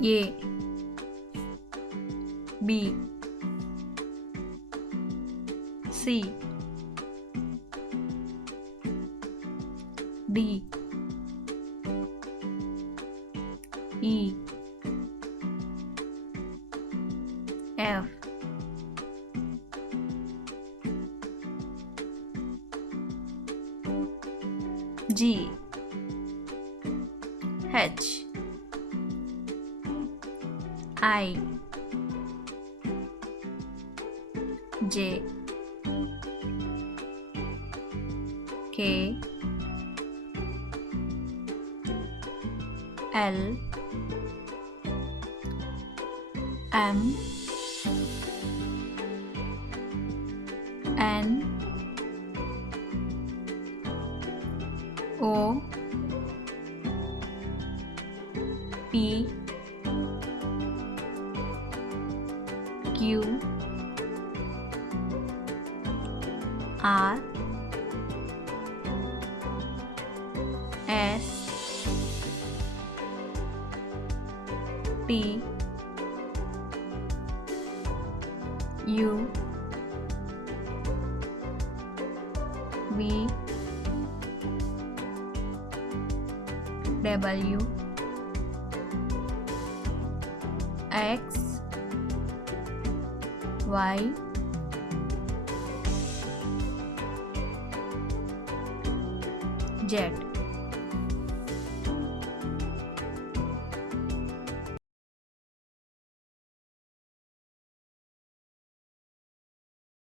A B C D E F G H I J K L M N O P Q R S T U V W X Y Z.